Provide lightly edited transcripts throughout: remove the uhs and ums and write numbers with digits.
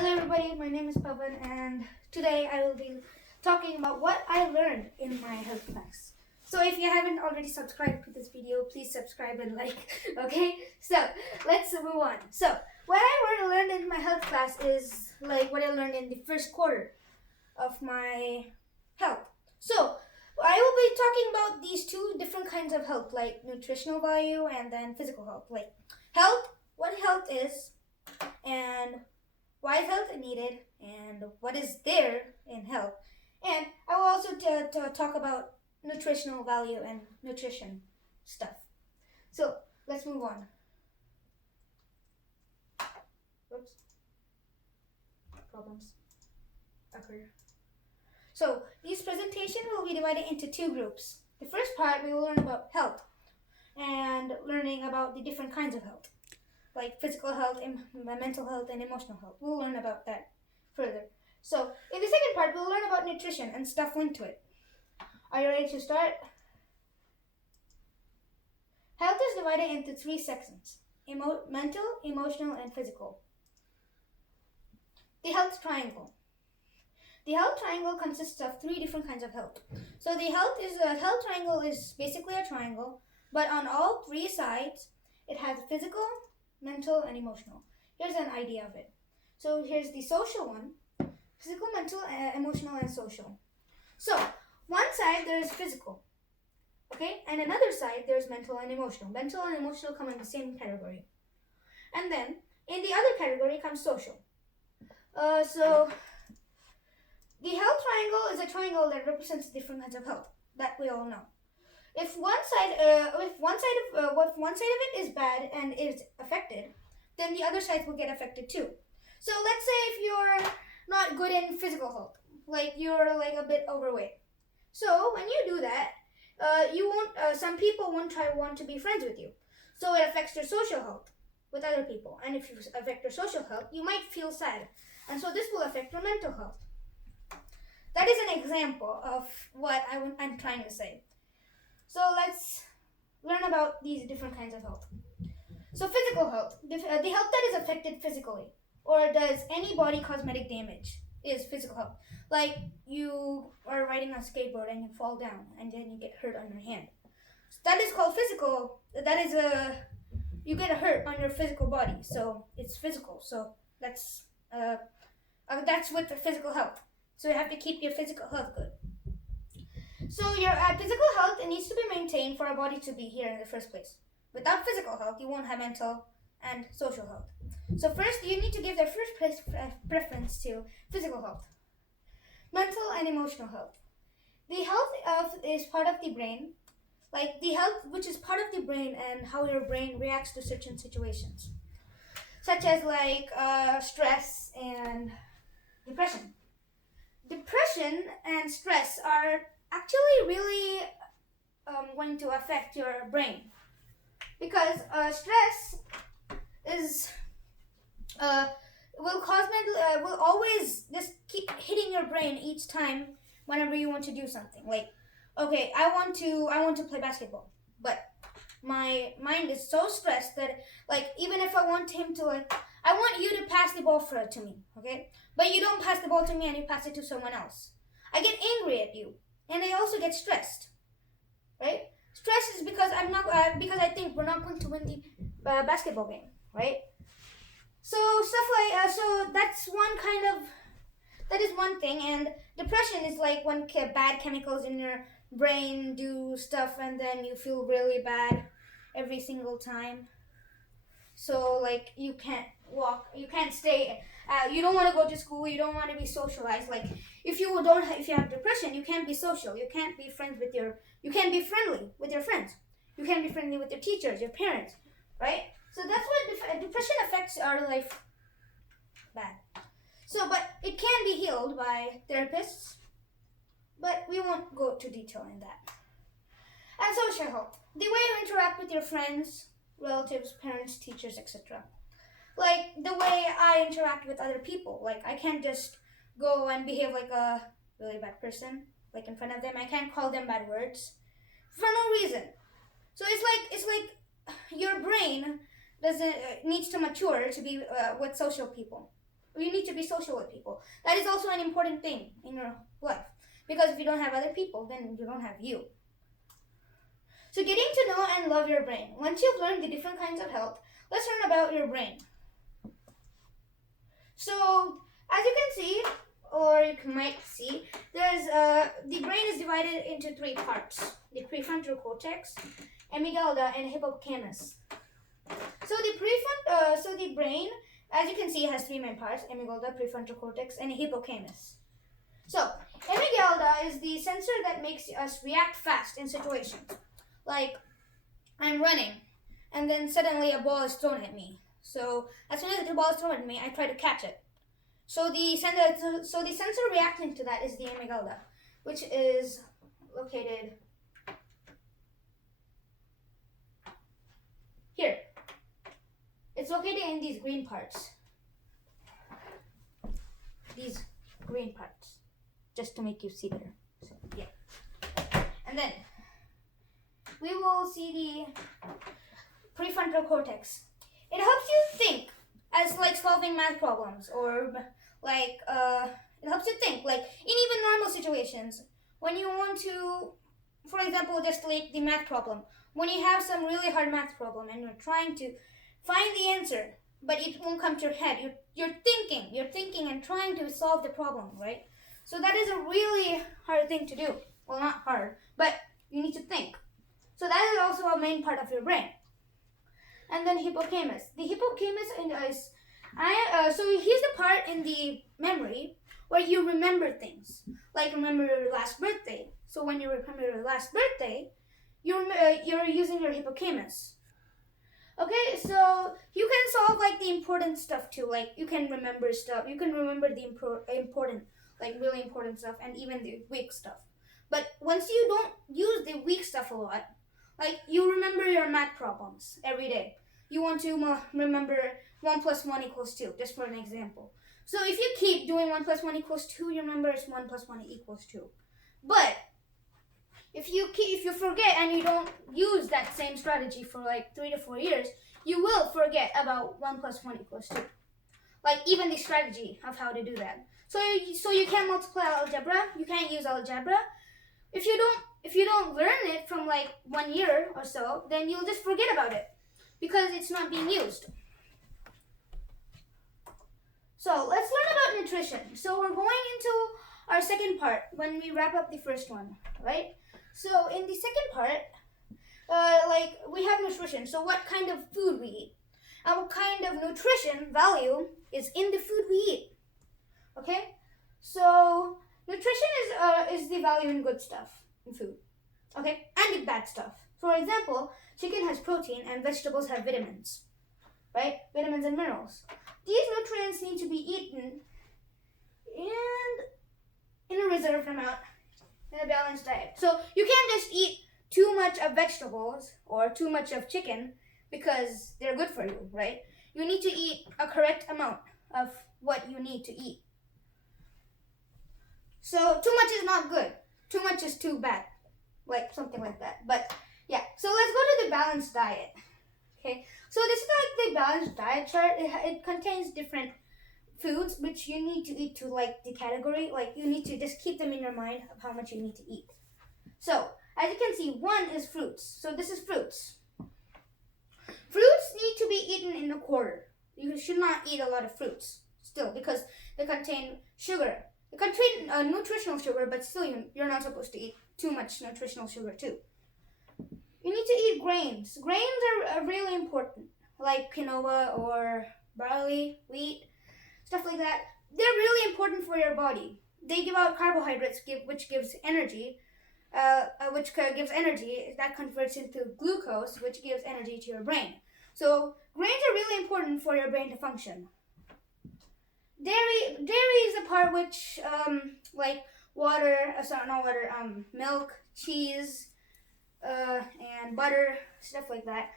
Hello everybody, my name is Pavan and today I will be talking about what I learned in my health class. So if you haven't already subscribed to this video, please subscribe and like, okay? So let's move on. So what I learned in my health class is like what I learned in the first quarter of my health. So I will be talking about these two different kinds of health, like nutritional value and then physical health. Like health, what health is, and why is health needed, and what is there in health. And I will also talk about nutritional value and nutrition stuff. So let's move on. Whoops. Problems occur. So this presentation will be divided into two groups. The first part we will learn about health and learning about the different kinds of health, like physical health, mental health, and emotional health. We'll learn about that further. So in the second part, we'll learn about nutrition and stuff linked to it. Are you ready to start? Health is divided into three sections: mental, emotional, and physical. The health triangle. The health triangle consists of three different kinds of health. So the health triangle is basically a triangle, but on all three sides, it has physical, mental, and emotional. Here's an idea of it. So here's the social one: physical, mental, emotional, and social. So one side there is physical, okay, and another side there's mental and emotional. Mental and emotional come in the same category, and then in the other category comes social. So the health triangle is a triangle that represents different kinds of health that we all know. If one side of it is bad and is affected, then the other sides will get affected too. So let's say if you're not good in physical health, like you're like a bit overweight. So when you do that, some people won't want to be friends with you. So it affects your social health with other people. And if you affect your social health, you might feel sad. And so this will affect your mental health. That is an example of what I'm trying to say. So let's learn about these different kinds of health. So physical health, the health that is affected physically or does any body cosmetic damage is physical health. Like you are riding a skateboard and you fall down and then you get hurt on your hand. So that is called physical. You get hurt on your physical body, so it's physical. So that's with the physical health. So you have to keep your physical health good. So your physical health, it needs to be maintained for our body to be here in the first place. Without physical health, you won't have mental and social health. So first, you need to give the first place preference to physical health. Mental and emotional health. The health is part of the brain, like the health which is part of the brain and how your brain reacts to certain situations, such as like stress and depression. Depression and stress are actually really going to affect your brain, because stress will always just keep hitting your brain each time whenever you want to do something. Like, okay, I want to play basketball, but my mind is so stressed that, like, even if I want him to, like, I want you to pass the ball to me, okay? But you don't pass the ball to me and you pass it to someone else. I get angry at you, and I also get stressed, right? Stress is because because I think we're not going to win the basketball game, right? So that is one thing. And depression is like when bad chemicals in your brain do stuff, and then you feel really bad every single time. So like you can't walk, you can't stay. You don't want to go to school. You don't want to be socialized. Like if you have depression, you can't be social. You can't be friendly with your friends. You can't be friendly with your teachers, your parents, right? So that's what depression affects our life bad. So, but it can be healed by therapists, but we won't go to detail in that. And social health, the way you interact with your friends, relatives, parents, teachers, etc. Like the way I interact with other people. Like I can't just go and behave like a really bad person, like in front of them. I can't call them bad words for no reason. So it's like your brain doesn't needs to mature to be with social people. You need to be social with people. That is also an important thing in your life. Because if you don't have other people, then you don't have you. So getting to know and love your brain. Once you've learned the different kinds of health, let's learn about your brain. So as you can see, or you might see, there's the brain is divided into three parts: the prefrontal cortex, amygdala, and hippocampus. So the brain, as you can see, has three main parts: amygdala, prefrontal cortex, and hippocampus. So amygdala is the sensor that makes us react fast in situations. Like, I'm running, and then suddenly a ball is thrown at me. So as soon as the ball is thrown at me, I try to catch it. So the sensor reacting to that is the amygdala, which is located here. It's located in these green parts. These green parts, just to make you see better. So yeah, and then we will see the prefrontal cortex. It helps you think, as like solving math problems, or like it helps you think, like in even normal situations when you want to, for example, just like the math problem, when you have some really hard math problem and you're trying to find the answer, but it won't come to your head. You're thinking and trying to solve the problem, right? So that is a really hard thing to do. Well, not hard, but you need to think. So that is also a main part of your brain. And then hippocampus. The hippocampus is so here's the part in the memory where you remember things, like remember your last birthday. So when you remember your last birthday, you're using your hippocampus. Okay, so you can solve like the important stuff too. Like you can remember stuff. You can remember the important, like really important stuff, and even the weak stuff. But once you don't use the weak stuff a lot, like you remember your math problems every day. You want to remember 1 plus 1 equals 2, just for an example. So if you keep doing 1 plus 1 equals 2, you remember it's 1 plus 1 equals 2. But if you forget and you don't use that same strategy for like 3 to 4 years, you will forget about 1 plus 1 equals 2. Like even the strategy of how to do that. So you can't multiply algebra. You can't use algebra. If you don't learn it from like 1 year or so, then you'll just forget about it because it's not being used. So let's learn about nutrition. So we're going into our second part when we wrap up the first one, right? So in the second part, like we have nutrition. So what kind of food we eat, and what kind of nutrition value is in the food we eat. Okay, so nutrition is the value in good stuff in food. Okay, and the bad stuff. For example, chicken has protein and vegetables have vitamins, right? Vitamins and minerals. These nutrients need to be eaten in a reserved amount in a balanced diet. So you can't just eat too much of vegetables or too much of chicken because they're good for you, right? You need to eat a correct amount of what you need to eat. So too much is not good. Too much is too bad. Like something like that. But yeah, so let's go to the balanced diet. Okay, so this is like the balanced diet chart. It contains different foods which you need to eat to like the category. Like you need to just keep them in your mind of how much you need to eat. So as you can see, one is fruits. So this is fruits. Fruits need to be eaten in a quarter. You should not eat a lot of fruits still because they contain sugar. They contain nutritional sugar, but still you're not supposed to eat too much nutritional sugar too. You need to eat grains. Grains are really important, like quinoa or barley, wheat, stuff like that. They're really important for your body. They give out carbohydrates, which gives energy, that converts into glucose, which gives energy to your brain. So grains are really important for your brain to function. Dairy is a part which, like milk, cheese, and butter, stuff like that.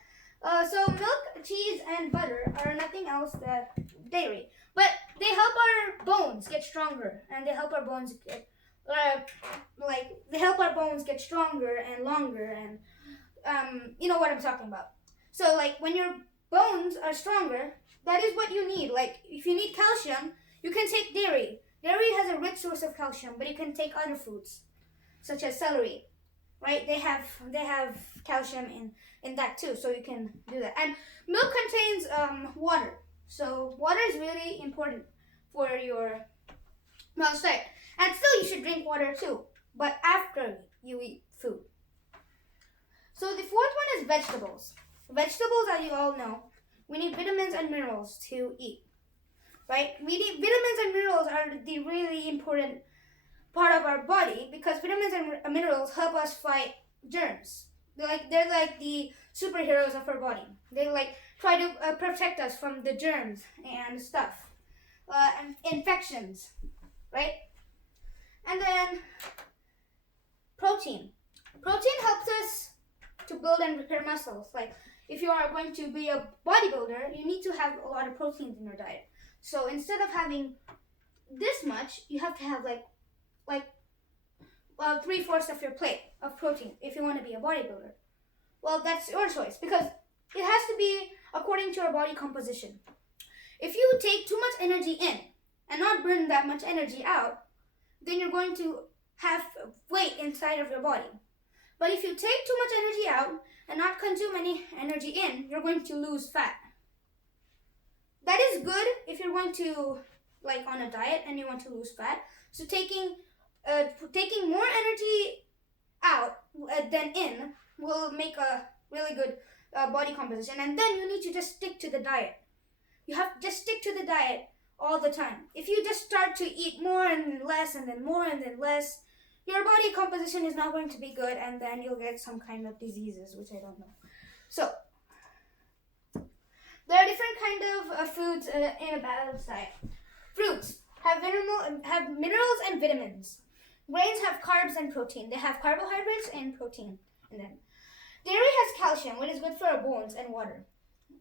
So milk, cheese, and butter are nothing else than dairy, but they help our bones get stronger, and they help our bones get stronger and longer, and you know what I'm talking about. So like when your bones are stronger, that is what you need. Like if you need calcium, You can take dairy. Dairy has a rich source of calcium, but you can take other foods, such as celery, right? They have calcium in that too, so you can do that. And milk contains water, so water is really important for your balanced diet. And still, you should drink water too, but after you eat food. So the fourth one is vegetables. Vegetables, as you all know, we need vitamins and minerals to eat, right? We need vitamins and minerals are the really important part of our body because vitamins and minerals help us fight germs. They're like the superheroes of our body. They like try to protect us from the germs and stuff, and infections, right? And then protein. Protein helps us to build and repair muscles. Like if you are going to be a bodybuilder, you need to have a lot of proteins in your diet. So instead of having this much, you have to have like 3/4 of your plate of protein if you want to be a bodybuilder. Well, that's your choice because it has to be according to your body composition. If you take too much energy in and not burn that much energy out, then you're going to have weight inside of your body. But if you take too much energy out and not consume any energy in, you're going to lose fat. That is good if you're going to like on a diet and you want to lose fat. So taking more energy out than in will make a really good body composition. And then you need to just stick to the diet. You have to just stick to the diet all the time. If you just start to eat more and then less and then more and then less, your body composition is not going to be good, and then you'll get some kind of diseases, which I don't know. So there are different kind of foods in a balanced diet. Fruits have minerals and vitamins. Grains have carbs and protein. They have carbohydrates and protein in them. Dairy has calcium, which is good for our bones and water.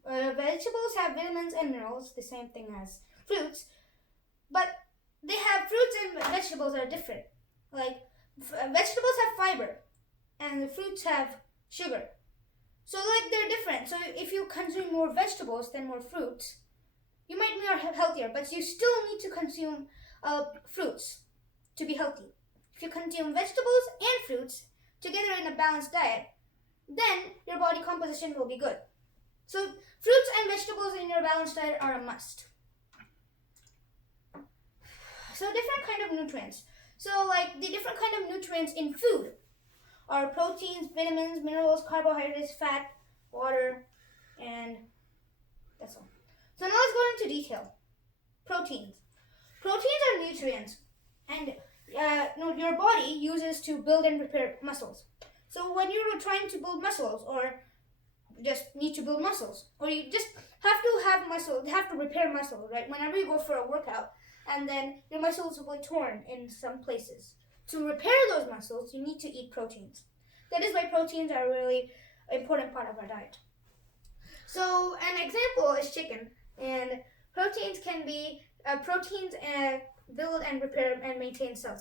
Vegetables have vitamins and minerals, the same thing as fruits, but fruits and vegetables are different. Like vegetables have fiber, and the fruits have sugar. So like they're different. So if you consume more vegetables than more fruits, you might be more healthier, but you still need to consume fruits to be healthy. If you consume vegetables and fruits together in a balanced diet, then your body composition will be good. So fruits and vegetables in your balanced diet are a must. So different kind of nutrients. So like the different kind of nutrients in food are proteins, vitamins, minerals, carbohydrates, fat, water, and that's all. So now let's go into detail. Proteins. Proteins are nutrients and your body uses to build and repair muscles. So when you're trying to build muscles or just need to build muscles, or you just have muscle, have to repair muscle, right? Whenever you go for a workout and then your muscles will be torn in some places. To repair those muscles, you need to eat proteins. That is why proteins are a really important part of our diet. So an example is chicken, and proteins can be build and repair and maintain cells.